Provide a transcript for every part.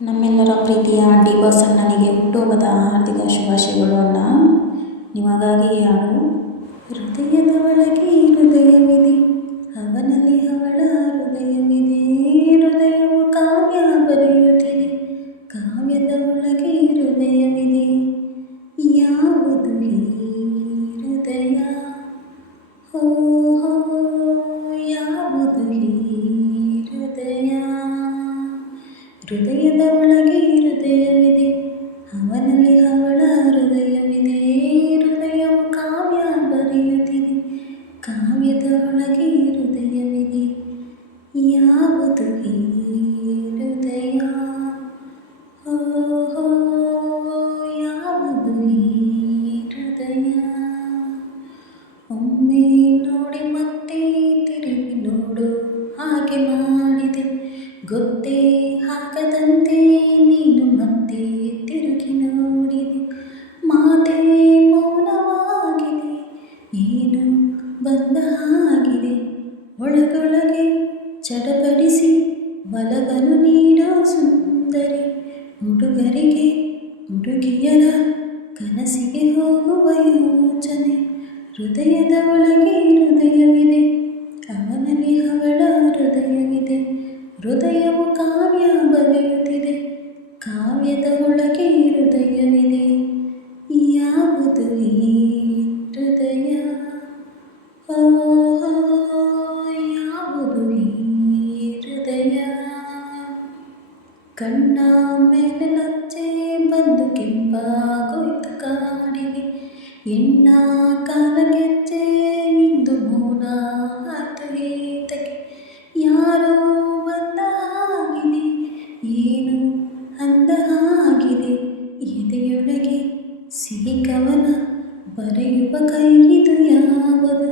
ನಮ್ಮೆಲ್ಲರ ಪ್ರೀತಿಯ ಡಿ ಬಸಣ್ಣನಿಗೆ ಹುಟ್ಟುಹಬ್ಬದ ಹಾರ್ದಿಕ ಶುಭಾಶಯಗಳು ಅಣ್ಣ. ನಿಮಗಾಗಿ ಹಾಡು. ಹೃದಯದ ಒಳಗೆ ಹೃದಯವಿದೆ, ಅವನಲ್ಲಿ ಅವಳ ಹೃದಯವಿದೆ. ಹೃದಯವು ಕಾವ್ಯ ಬರೆಯುತ್ತಿದೆ, ಕಾವ್ಯದ ಒಳಗೆ ಹೃದಯವಿದೆ. ಯಾವುದು ಈ ಹೃದಯ? ಹೋ ಹೋ, ಯಾವುದು ಈ ಹೃದಯ? ಹೃದಯದ ಒಳಗೆ ಹೃದಯವಿದೆ, ಅವನಲ್ಲಿ ಅವಳ ಹೃದಯವಿದೆ. ಹೃದಯವು ಕಾವ್ಯ ಬರೆಯುತ್ತಿದೆ, ಕಾವ್ಯದ ಒಳಗೆ ಹೃದಯವಿದೆ. ಯಾವುದು ಈ ಹೃದಯ? ಹೋ ಹೋ, ಯಾವುದು ಈ ಹೃದಯ? ಒಮ್ಮೆ ನೋಡಿ ಮತ್ತೆ ತಿರುಗಿ ನೋಡು ಹಾಗೆ ಮಾಡಿದೆ, ಗೊತ್ತೇ ಆಗದಂತೆ ನೀನು ಮತ್ತೆ ತಿರುಗಿ ನೋಡಿದೆ. ಮಾತೇ ಮೌನವಾಗಿದೆ, ಏನು ಬಂದ ಹಾಗಿದೆ. ಒಳಗೊಳಗೆ ಚಡಪಡಿಸಿ ಒಲವನ್ನು ನೀಡೋ ಸುಂದರಿ. ಹುಡುಗರಿಗೆ ಹುಡುಗಿಯರ ಕನಸಿಗೆ ಹೋಗುವ ಯೋಚನೆ. ಹೃದಯದ ಒಳಗೆ ಹೃದಯವಿದೆ, ಅವನಲ್ಲಿ ಅವಳ ಹೃದಯವಿದೆ. ಹೃದಯವು ಕಾವ್ಯ ಬರೆಯುತ್ತಿದೆ, ಕಾವ್ಯದ ಒಳಗೆ ಹೃದಯವಿದೆ. ಯಾವುದು ಈ ಹೃದಯ? ಹೋ ಹೋ, ಯಾವುದು ಈ ಹೃದಯ? ಕಣ್ಣ ಮೇಲೆ ಲಜ್ಜೆ ಬಂದು ಕೆಂಪಾಗೋಯ್ತು ಕಾಡಿಗೆ. ಎಣ್ಣ ಕಾಲಗೆಜ್ಜೆ ಇಂದು ಮೌನ ಆಯ್ತು ಏತಕ್ಕೆ. ಯಾರೋ ಬಂದ ಹಾಗಿದೆ, ಏನು ಅಂದ ಹಾಗಿದೆ. ಎದೆಯೊಳಗೆ ಸಿಹಿ ಕವನ ಬರೆಯುವ ಕೈಯಿದು ಯಾವುದು?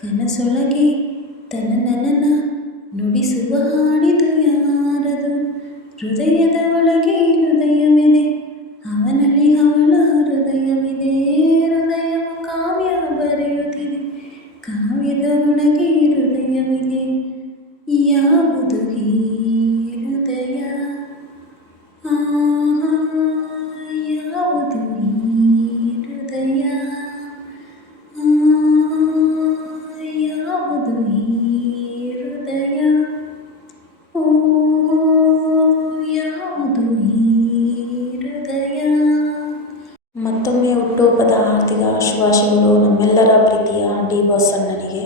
ಕನಸೊಳಗೆ ತನನನ ನುಡಿಸುವ ಹಾಡಿದು ಯಾರದು? ಹೃದಯದ ಒಳಗೆ ಹೃದಯವಿದೆ, ಅವನಲ್ಲಿ ಅವಳ ಹೃದಯವಿದೆ. ಹೃದಯವು ಕಾವ್ಯ ಬರೆಯುತ್ತಿದೆ, ಕಾವ್ಯದ ಒಳಗೆ ಹೃದಯವಿದೆ. ಯಾವುದು ಈ ಹೃದಯ? ಯಾವುದು ಈ ಹೃದಯ? ಯಾವುದು ಈ ಹೃದಯ? ಓ, ಯಾವುದು ಈ ಹೃದಯ? ಮತ್ತೊಮ್ಮೆ ಹುಟ್ಟುಹಬ್ಬದ ಆರ್ಥಿಕ ಶುಭಾಶಯಗಳು ನಮ್ಮೆಲ್ಲರ ಪ್ರೀತಿಯ ಡಿ ಬಸಣ್ಣನಿಗೆ.